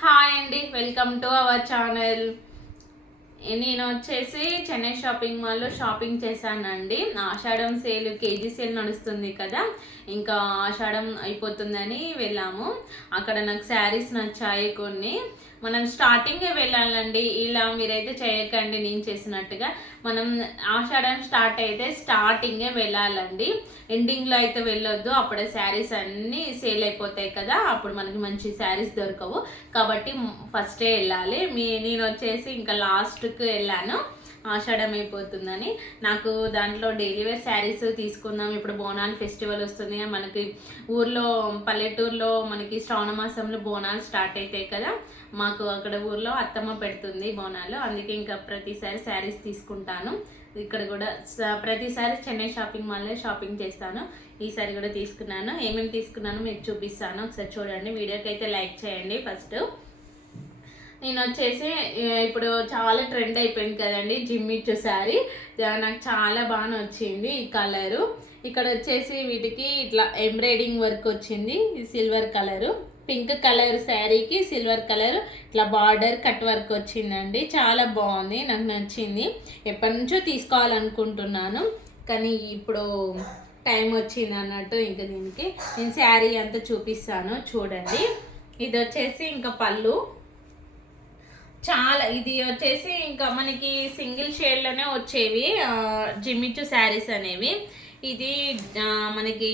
Hi అండి welcome to our channel. నేను వచ్చేసి చెన్నై షాపింగ్ మాల్లో షాపింగ్ చేశానండి. ఆషాఢం సేల్ కేజీ సేల్ నడుస్తుంది కదా. ఇంకా ఆషాఢం అయిపోతుందని వెళ్ళాము. అక్కడ నాకు శారీస్ నచ్చాయి కొన్ని. మనం స్టార్టింగే వెళ్ళాలండి ఇలా మీరైతే చేయకండి నేను చేసినట్టుగా. మనం ఆషాఢం స్టార్ట్ అయితే స్టార్టింగే వెళ్ళాలండి. ఎండింగ్లో అయితే వెళ్ళొద్దు అప్పుడే శారీస్ అన్నీ సేల్ అయిపోతాయి కదా అప్పుడు మనకి మంచి శారీస్ దొరకవు. కాబట్టి ఫస్టే వెళ్ళాలి. మీ నేను వచ్చేసి ఇంకా లాస్ట్కి వెళ్ళాను. ఆషాఢం అయిపోతుందని నాకు దాంట్లో డైలీ వేర్ శారీస్ తీసుకుందాం. ఇప్పుడు బోనాలు ఫెస్టివల్ వస్తుంది మనకి ఊర్లో పల్లెటూరులో మనకి శ్రావణ మాసంలో బోనాలు స్టార్ట్ అవుతాయి కదా మాకు అక్కడ ఊర్లో అత్తమ్మ పెడుతుంది బోనాలు. అందుకే ఇంకా ప్రతిసారి శారీస్ తీసుకుంటాను. ఇక్కడ కూడా ప్రతిసారి చెన్నై షాపింగ్ మాల్లో షాపింగ్ చేస్తాను. ఈసారి కూడా తీసుకున్నాను. ఏమేమి తీసుకున్నాను మీకు చూపిస్తాను. ఒకసారి చూడండి. వీడియోకి అయితే లైక్ చేయండి ఫస్ట్. నేను వచ్చేసి ఇప్పుడు చాలా ట్రెండ్ అయిపోయింది కదండి జిమ్మిచ్చు శారీ. నాకు చాలా బాగా వచ్చింది ఈ కలరు. ఇక్కడ వచ్చేసి వీటికి ఇట్లా ఎంబ్రాయిడింగ్ వర్క్ వచ్చింది సిల్వర్ కలరు. పింక్ కలర్ శారీకి సిల్వర్ కలర్ ఇట్లా బార్డర్ కట్ వర్క్ వచ్చిందండి. చాలా బాగుంది నాకు నచ్చింది. ఎప్పటి నుంచో తీసుకోవాలనుకుంటున్నాను కానీ ఇప్పుడు టైం వచ్చింది అన్నట్టు ఇంకా దీనికి. నేను శారీ అంతా చూపిస్తాను చూడండి. ఇది వచ్చేసి ఇంకా పళ్ళు. చాలా ఇది వచ్చేసి ఇంకా మనకి సింగిల్ షేడ్లోనే వచ్చేవి జిమ్మిచ్చు శారీస్ అనేవి. ఇది మనకి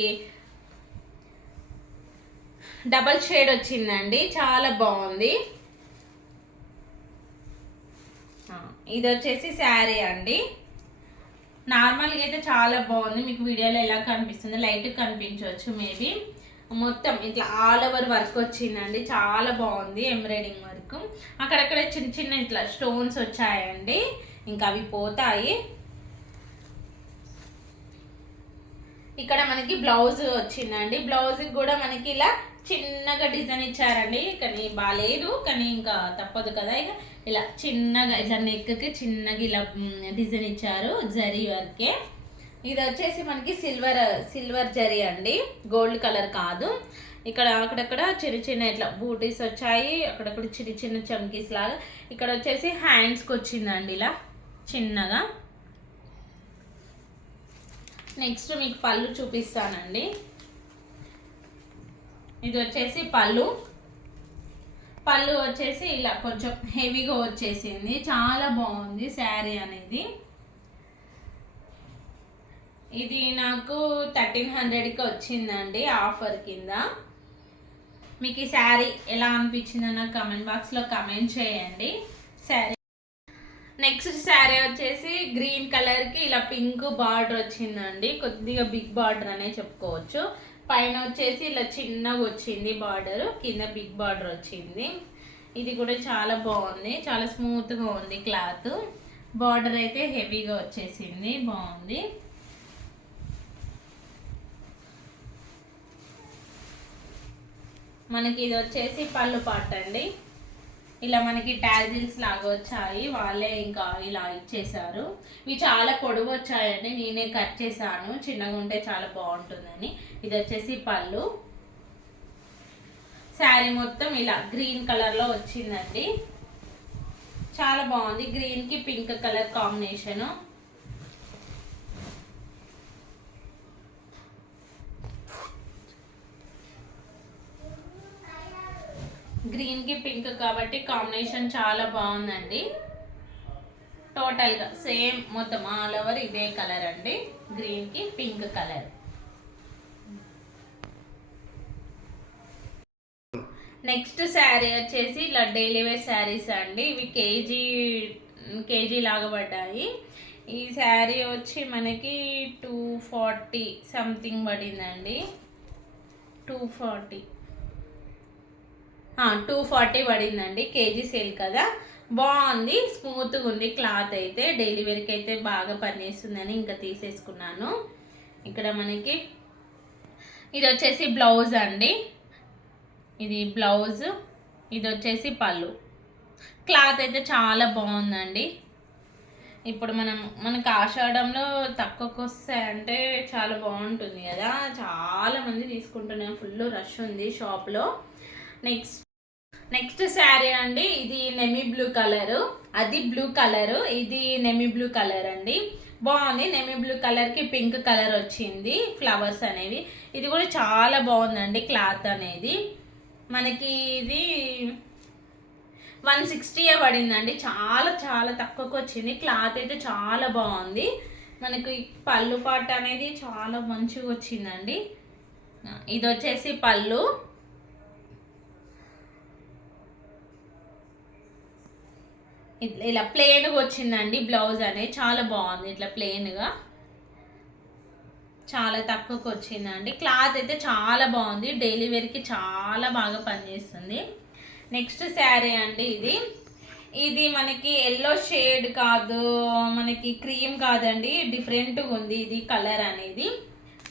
డబల్ షేడ్ వచ్చిందండి చాలా బాగుంది. ఇది వచ్చేసి శారీ అండి. నార్మల్గా అయితే చాలా బాగుంది మీకు వీడియోలో ఎలా కనిపిస్తుంది లైట్ కనిపించవచ్చు మేబీ. మొత్తం ఇట్లా ఆల్ ఓవర్ వర్క్ వచ్చిందండి చాలా బాగుంది ఎంబ్రాయిడింగ్ వర్క్. అక్కడక్కడ చిన్న చిన్న ఇట్లా స్టోన్స్ వచ్చాయండి. ఇంకా అవి పోతాయి. ఇక్కడ మనకి బ్లౌజ్ వచ్చిందండి. బ్లౌజ్కి కూడా మనకి ఇలా చిన్నగా డిజైన్ ఇచ్చారండి. కానీ బాగాలేదు కానీ ఇంకా తప్పదు కదా ఇక. ఇలా చిన్నగా ఇట్లా నెక్కి చిన్నగా ఇలా డిజైన్ ఇచ్చారు జరీ వరకే. ఇది వచ్చేసి మనకి సిల్వర్ సిల్వర్ జరీ అండి. గోల్డ్ కలర్ కాదు. ఇక్కడ అక్కడక్కడ చిన్న చిన్న ఇట్లా బూటీస్ వచ్చాయి అక్కడక్కడ చిన్న చిన్న చమ్కీస్ లాగా. ఇక్కడ వచ్చేసి హ్యాండ్స్కి వచ్చిందండి ఇలా చిన్నగా. నెక్స్ట్ మీకు పళ్ళు చూపిస్తానండి. ఇది వచ్చేసి పళ్ళు. పళ్ళు వచ్చేసి ఇలా కొంచెం హెవీగా వచ్చేసింది. చాలా బాగుంది శారీ అనేది. ఇది నాకు థర్టీన్ హండ్రెడ్కి వచ్చిందండి ఆఫర్ కింద. మీకు ఈ శారీ ఎలా అనిపించింది నాకు కమెంట్ బాక్స్లో కమెంట్ చేయండి. శారీ నెక్స్ట్ శారీ వచ్చేసి గ్రీన్ కలర్కి ఇలా పింక్ బార్డర్ వచ్చిందండి. కొద్దిగా బిగ్ బార్డర్ అనే చెప్పుకోవచ్చు. పైన వచ్చేసి ఇలా చిన్నగా వచ్చింది బార్డర్ కింద బిగ్ బార్డర్ వచ్చింది. ఇది కూడా చాలా బాగుంది. చాలా స్మూత్గా ఉంది క్లాత్ బార్డర్ అయితే హెవీగా వచ్చేసింది. బాగుంది. మనకి ఇది వచ్చేసి పళ్ళు పాట అండి. ఇలా మనకి టాజిల్స్ లాగా వచ్చాయి. వాళ్ళే ఇంకా ఇలా ఇచ్చేసారు ఇవి చాలా పొడవు వచ్చాయండి. నేనే కట్ చేశాను. చిన్నగా ఉంటే చాలా బాగుంటుందని. ఇది వచ్చేసి పళ్ళు. శారీ మొత్తం ఇలా గ్రీన్ కలర్లో వచ్చిందండి. చాలా బాగుంది. గ్రీన్కి పింక్ కలర్ కాంబినేషను. గ్రీన్కి పింక్ కాబట్టి కాంబినేషన్ చాలా బాగుందండి. టోటల్గా సేమ్ మొత్తం ఆల్ ఓవర్ ఇదే కలర్ అండి. గ్రీన్కి పింక్ కలర్. నెక్స్ట్ శారీ వచ్చేసి ఇలా డైలీ వేర్ శారీస్ అండి. ఇవి కేజీ కేజీ లాగా పడ్డాయి. ఈ శారీ వచ్చి మనకి టూ ఫార్టీ సంథింగ్ పడిందండి. Two forty. టూ ఫార్టీ పడిందండి కేజీ సేల్ కదా. బాగుంది స్మూత్గా ఉంది క్లాత్ అయితే. డైలీ వేర్కి అయితే బాగా పనిచేస్తుందని ఇంకా తీసేసుకున్నాను. ఇక్కడ మనకి ఇది వచ్చేసి బ్లౌజ్ అండి. ఇది బ్లౌజ్ ఇది వచ్చేసి పళ్ళు. క్లాత్ అయితే చాలా బాగుందండి. ఇప్పుడు మనం మనకు ఆషాఢంలో తక్కువకి వస్తాయంటే చాలా బాగుంటుంది కదా. చాలామంది తీసుకుంటున్నాం ఫుల్ రష్ ఉంది షాప్లో. నెక్స్ట్ నెక్స్ట్ శారీ అండి ఇది నెమీ బ్లూ కలర్. అది బ్లూ కలర్ ఇది నెమీ బ్లూ కలర్ అండి. బాగుంది నెమీ బ్లూ కలర్కి పింక్ కలర్ వచ్చింది ఫ్లవర్స్ అనేవి. ఇది కూడా చాలా బాగుందండి క్లాత్ అనేది. మనకి ఇది వన్ సిక్స్టీ పడిందండి చాలా చాలా తక్కువకు వచ్చింది. క్లాత్ అయితే చాలా బాగుంది. మనకి పళ్ళు పాట అనేది చాలా మంచిగా వచ్చిందండి. ఇది వచ్చేసి పళ్ళు. ఇలా ప్లెయిన్గా వచ్చిందండి బ్లౌజ్ అనేది. చాలా బాగుంది ఇట్లా ప్లెయిన్గా చాలా తక్కువకి వచ్చిందండి. క్లాత్ అయితే చాలా బాగుంది. డైలీ వేర్కి చాలా బాగా పనిచేస్తుంది. నెక్స్ట్ శారీ అండి ఇది. ఇది మనకి ఎల్లో షేడ్ కాదు మనకి క్రీమ్ కాదండి. డిఫరెంట్గా ఉంది ఇది కలర్ అనేది.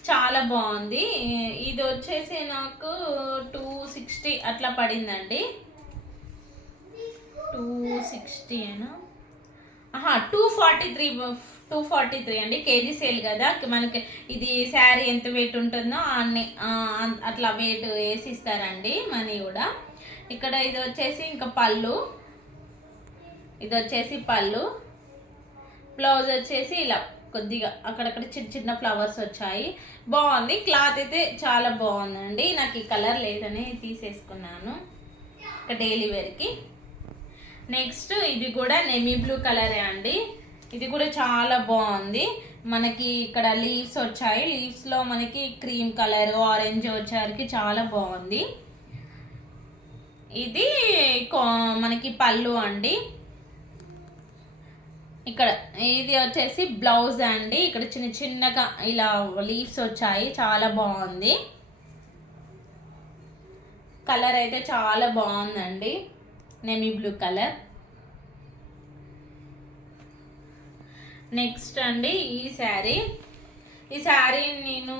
చాలా బాగుంది. ఇది వచ్చేసి నాకు టూ సిక్స్టీ అట్లా పడిందండి. టూ సిక్స్టీ అయినా two forty three two forty three అండి. కేజీ సేల్ కదా. మనకి ఇది శారీ ఎంత వెయిట్ ఉంటుందో అన్ని అట్లా వెయిట్ వేసి ఇస్తారండి మనీ కూడా. ఇక్కడ ఇది వచ్చేసి ఇంకా పళ్ళు. ఇది వచ్చేసి పళ్ళు. బ్లౌజ్ వచ్చేసి ఇలా కొద్దిగా అక్కడక్కడ చిన్న చిన్న ఫ్లవర్స్ వచ్చాయి. బాగుంది. క్లాత్ అయితే చాలా బాగుందండి. నాకు ఈ కలర్ లేదని తీసేసుకున్నాను. ఇక డైలీ వేర్కి. నెక్స్ట్ ఇది కూడా నెమీ బ్లూ కలరే అండి. ఇది కూడా చాలా బాగుంది. మనకి ఇక్కడ లీవ్స్ వచ్చాయి. లీవ్స్లో మనకి క్రీమ్ కలర్ ఆరెంజ్ వచ్చేసరికి చాలా బాగుంది. ఇది మనకి పళ్ళు అండి. ఇక్కడ ఇది వచ్చేసి బ్లౌజ్ అండి. ఇక్కడ చిన్న చిన్నగా ఇలా లీవ్స్ వచ్చాయి. చాలా బాగుంది. కలర్ అయితే చాలా బాగుందండి. నెమీ బ్లూ కలర్. నెక్స్ట్ అండి ఈ శారీ. ఈ శారీ నేను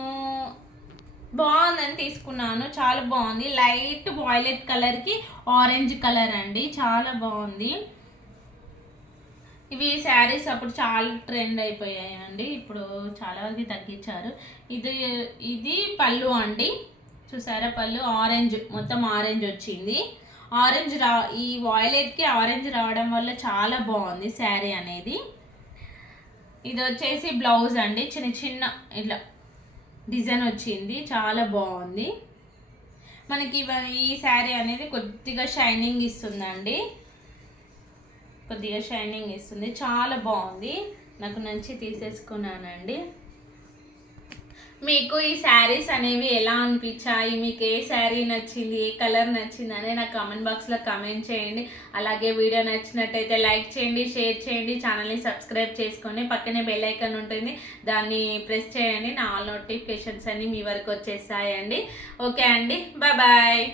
బాగుందని తీసుకున్నాను. చాలా బాగుంది. లైట్ వాయిలెట్ కలర్కి ఆరెంజ్ కలర్ అండి. చాలా బాగుంది. ఇవి శారీస్ అప్పుడు చాలా ట్రెండ్ అయిపోయాయి అండి ఇప్పుడు చాలా వరకు తగ్గించారు. ఇది ఇది పళ్ళు అండి. చూసారా పళ్ళు? ఆరెంజ్ మొత్తం ఆరెంజ్ వచ్చింది. ఆరెంజ్ రా ఈ వాయిలెట్కి ఆరెంజ్ రావడం వల్ల చాలా బాగుంది శారీ అనేది. ఇది వచ్చేసి బ్లౌజ్ అండి చిన్న చిన్న ఇట్లా డిజైన్ వచ్చింది చాలా బాగుంది. మనకి ఈ శారీ అనేది కొద్దిగా షైనింగ్ ఇస్తుందండి. కొద్దిగా షైనింగ్ ఇస్తుంది చాలా బాగుంది. నాకు నచ్చి తీసేసుకున్నానండి. మీకు ఈ శారీస్ అనేవి ఎలా అనిపించాయి? మీకు ఏ శారీ నచ్చింది? ఏ కలర్ నచ్చింది? అనేది నాకు కామెంట్ బాక్స్లో కమెంట్ చేయండి. అలాగే వీడియో నచ్చినట్టయితే లైక్ చేయండి షేర్ చేయండి ఛానల్ని సబ్స్క్రైబ్ చేసుకొని పక్కనే బెల్ ఐకాన్ ఉంటుంది. దాన్ని ప్రెస్ చేయండి. నా ఆల్ నోటిఫికేషన్స్ అన్ని మీ వరకు వచ్చేస్తాయండి. ఓకే అండి. బాయ్